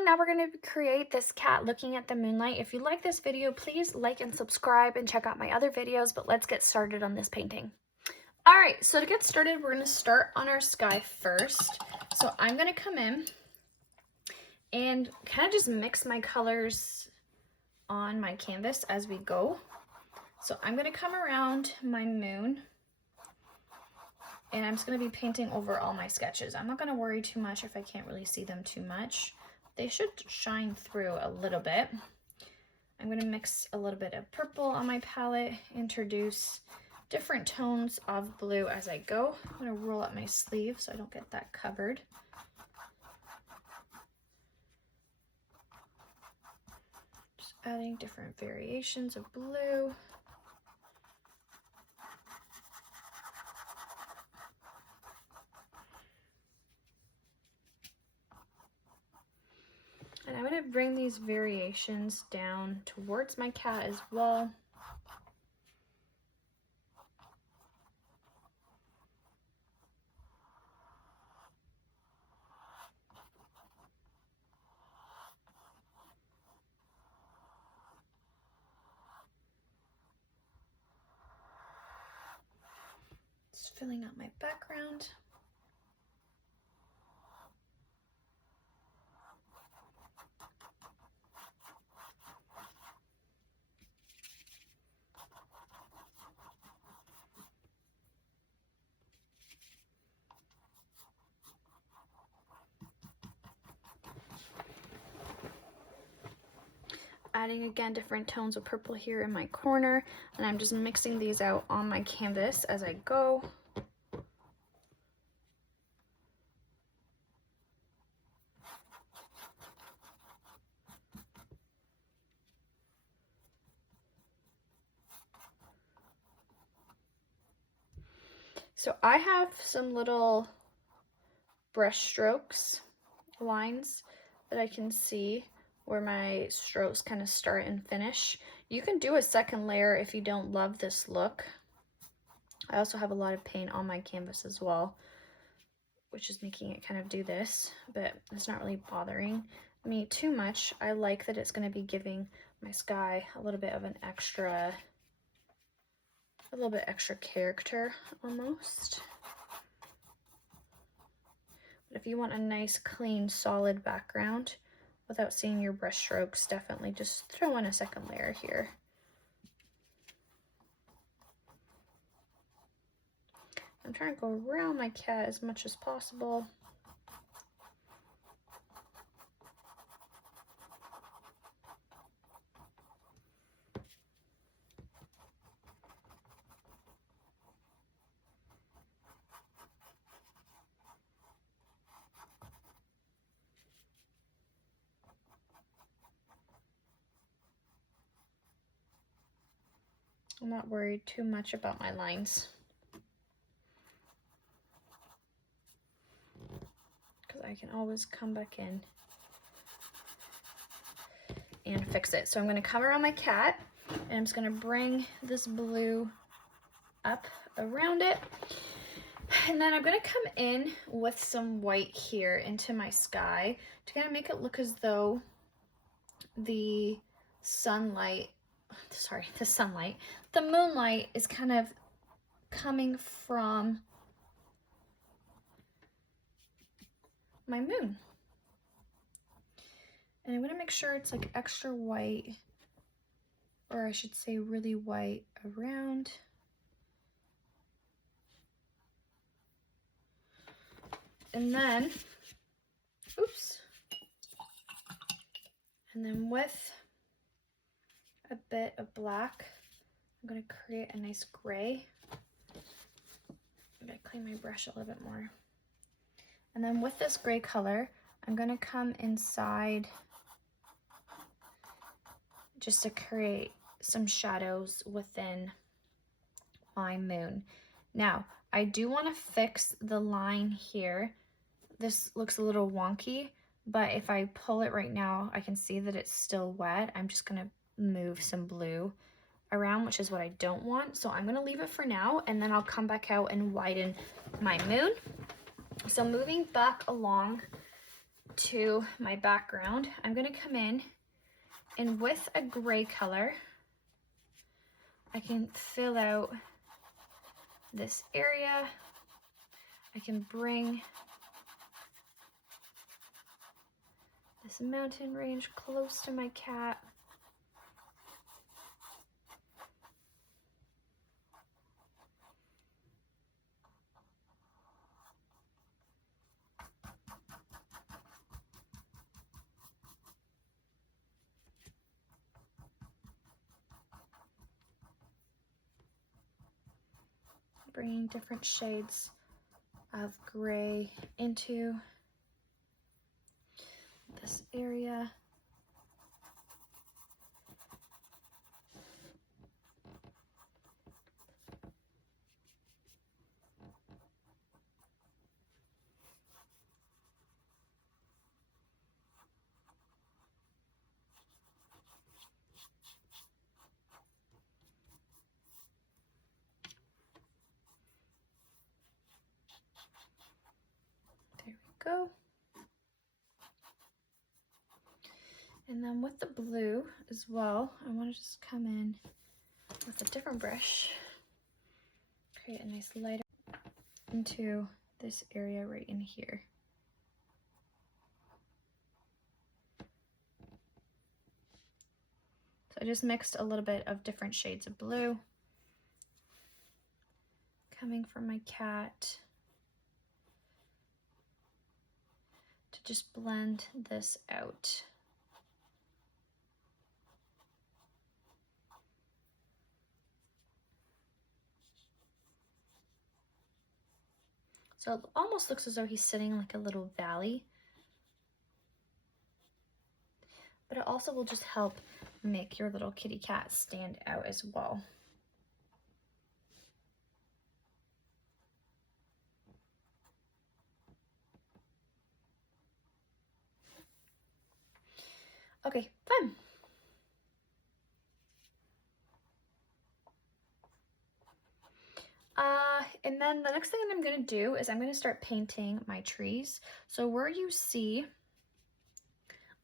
everyone, now we're going to create this cat looking at the moonlight. If you like this video, please like and subscribe and check out my other videos, but let's get started on this painting. All right, so to get started, we're going to start on our sky first. So I'm going to come in and kind of just mix my colors on my canvas as we go. So I'm going to come around my moon and I'm just going to be painting over all my sketches. I'm not going to worry too much if I can't really see them too much. They should shine through a little bit. I'm going to mix a little bit of purple on my palette, introduce different tones of blue as I go. I'm going to roll up my sleeve so I don't get that covered. Just adding different variations of blue. And I'm going to bring these variations down towards my cat as well. Just filling out my background. Adding again different tones of purple here in my corner, and I'm just mixing these out on my canvas as I go. So I have some little brush strokes, lines that I can see where my strokes kind of start and finish. You can do a second layer if you don't love this look. I also have a lot of paint on my canvas as well, which is making it kind of do this, but it's not really bothering me too much. I like that it's going to be giving my sky a little bit of an extra, a little bit extra character almost. But if you want a nice, clean, solid background without seeing your brush strokes, definitely just throw in a second layer here. I'm trying to go around my cat as much as possible. I'm not worried too much about my lines, because I can always come back in and fix it. So I'm going to come around my cat, and I'm just going to bring this blue up around it. And then I'm going to come in with some white here into my sky to kind of make it look as though the moonlight is kind of coming from my moon. And I'm going to make sure it's like extra white, or I should say really white around. And then, and then with a bit of black, I'm going to create a nice gray. I'm going to clean my brush a little bit more. And then with this gray color, I'm going to come inside just to create some shadows within my moon. Now, I do want to fix the line here. This looks a little wonky, but if I pull it right now, I can see that it's still wet. I'm just going to move some blue around, which is what I don't want. So I'm going to leave it for now, and then I'll come back out and widen my moon. So moving back along to my background, I'm going to come in and with a gray color, I can fill out this area. I can bring this mountain range close to my cat. Bringing different shades of gray into this area. There we go. And then with the blue as well, I want to just come in with a different brush, create a nice lighter into this area right in here. So I just mixed a little bit of different shades of blue coming from my cat to just blend this out. So it almost looks as though he's sitting in like a little valley, but it also will just help make your little kitty cat stand out as well. Okay, fun. And then the next thing that I'm gonna do is I'm gonna start painting my trees. So where you see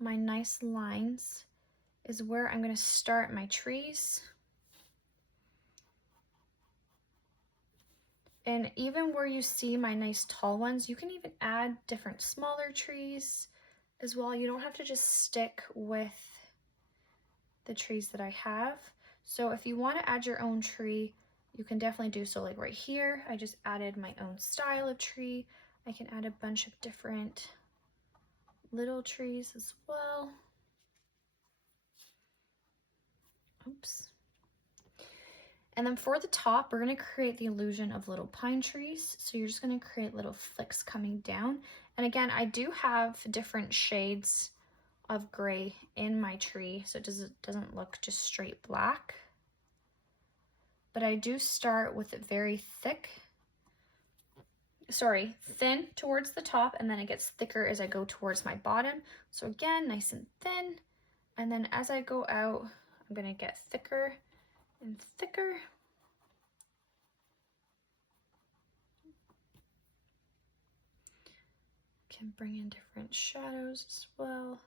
my nice lines is where I'm gonna start my trees. And even where you see my nice tall ones, you can even add different smaller trees as well. You don't have to just stick with the trees that I have. So if you want to add your own tree, you can definitely do so. Like right here, I just added my own style of tree. I can add a bunch of different little trees as well. Oops. And then for the top, we're going to create the illusion of little pine trees. So you're just going to create little flicks coming down. And again, I do have different shades of gray in my tree, so it doesn't look just straight black. But I do start with it very thin towards the top, and then it gets thicker as I go towards my bottom. So again, nice and thin. And then as I go out, I'm going to get thicker and thicker. Can bring in different shadows as well.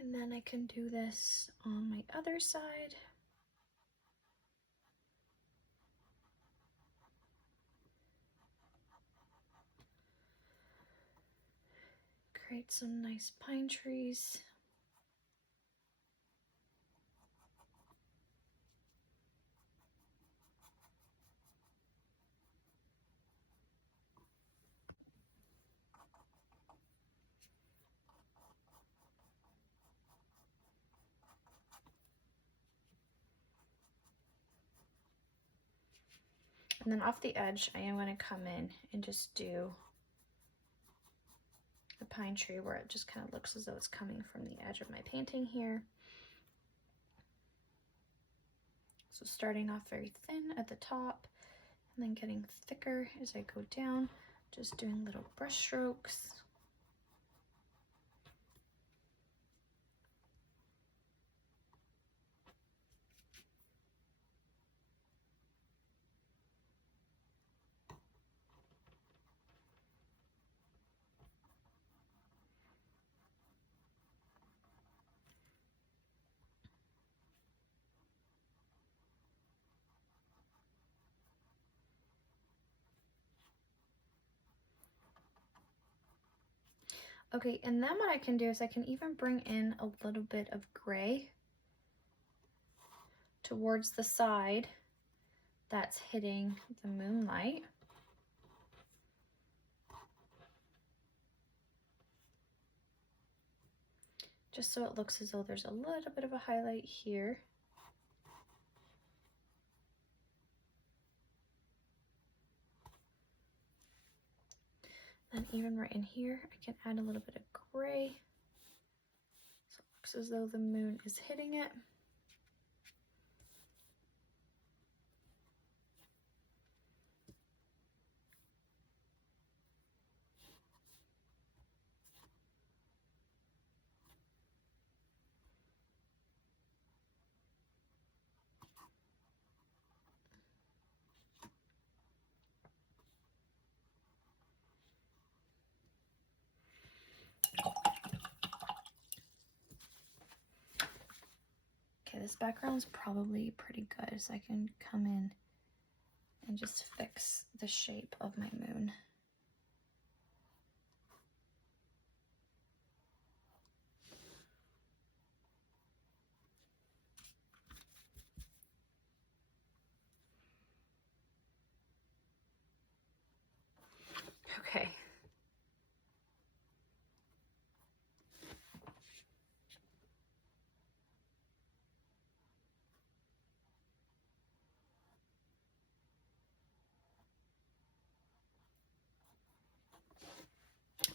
And then I can do this on my other side. Create some nice pine trees. And then off the edge, I am going to come in and just do a pine tree where it just kind of looks as though it's coming from the edge of my painting here. So starting off very thin at the top and then getting thicker as I go down, just doing little brush strokes. Okay, and then what I can do is I can even bring in a little bit of gray towards the side that's hitting the moonlight. Just so it looks as though there's a little bit of a highlight here. And even right in here, I can add a little bit of gray. So it looks as though the moon is hitting it. Okay, this background's probably pretty good, so I can come in and just fix the shape of my moon. Okay.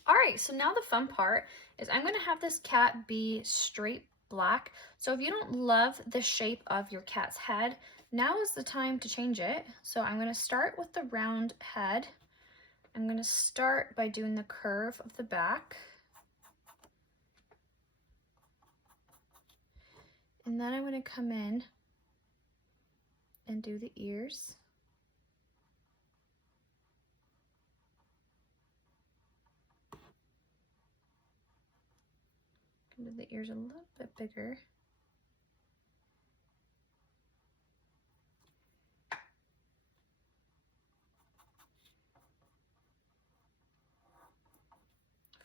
All right, so now the fun part is I'm gonna have this cat be straight black. So if you don't love the shape of your cat's head, now is the time to change it. So I'm gonna start with the round head. I'm gonna start by doing the curve of the back. And then I'm gonna come in and do the ears. Do the ears a little bit bigger.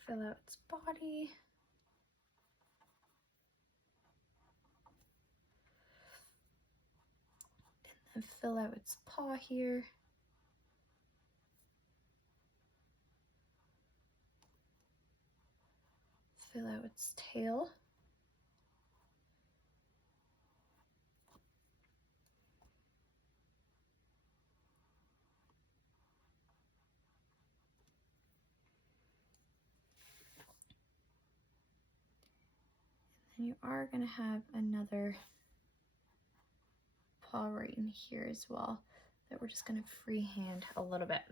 Fill out its body. And then fill out its paw here. Fill out its tail. And you are going to have another paw right in here as well that we're just going to freehand a little bit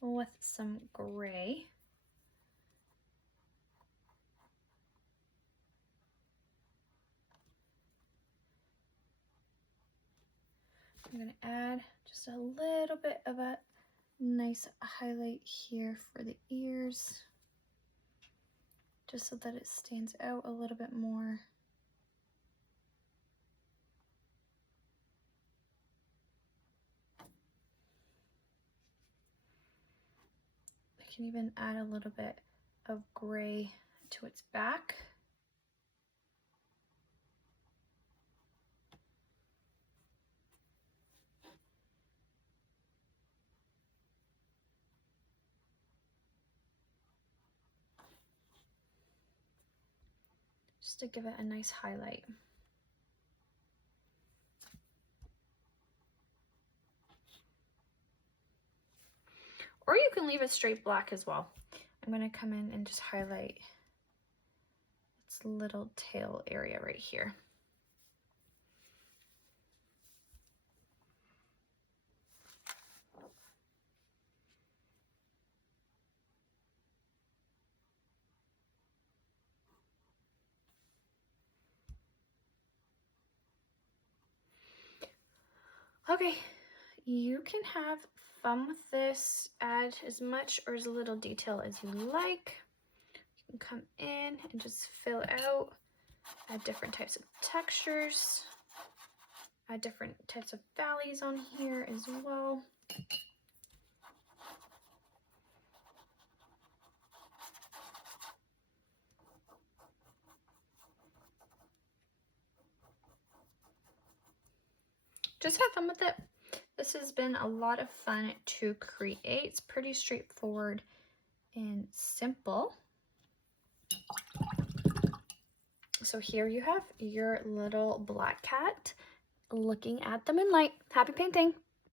with some gray. I'm going to add just a little bit of a nice highlight here for the ears, just so that it stands out a little bit more. I can even add a little bit of gray to its back. Just to give it a nice highlight. or you can leave it straight black as well. I'm going to come in and just highlight its little tail area right here. Okay, you can have fun with this. Add as much or as little detail as you like. You can come in and just fill out, add different types of textures, add different types of valleys on here as well. Just have fun with it. This has been a lot of fun to create. It's pretty straightforward and simple. So here you have your little black cat looking at the moonlight. Happy painting!